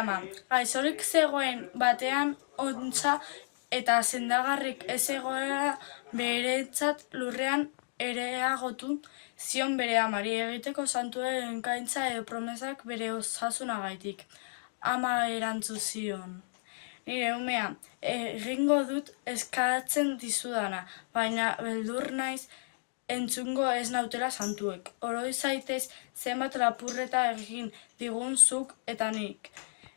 ama. Gaixorik zegoen batean ontza eta sendagarrik ez egoera beretzat lurrean ereagotu zion bere amari egiteko santuen enkaintza edo promesak bere osasunagaitik. Ama erantzun zion. Nire umea, egingo dut eskatzen dizudana, baina beldur naiz entzungo ez nautela santuek. Oroi zaitez zenbat lapurreta egin digun zuk eta nik.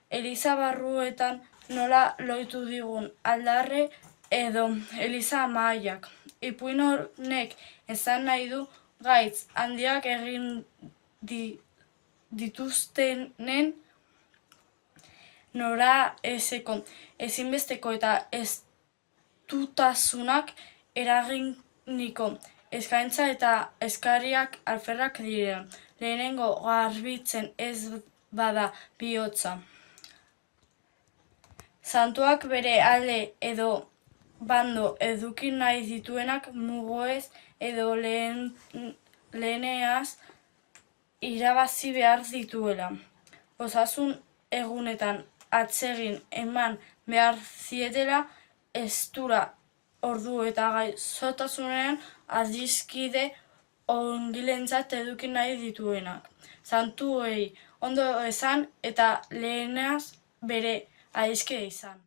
Eliza barruetan nola loitu digun aldarre edo Eliza mahaiak. Ipuin honek esan nahi du gaitz handiak egin dituztenen nora ezeko ezinbesteko eta estutasunak eraginiko eskaintza eta eskariak alferrak direla. Lehenengo garbitzen ez bada bihotza. Santuak bere alde edo bando eduki nahi dituenak mugoez edo leheneaz irabazi behar dituela. Osasun egunetan atsegin eman behar zietela estura ordu eta gaixotasunean adiskide ongilentzat eduki nahi dituenak. Santuei ondo esan eta lehenaz bere adiskide izan.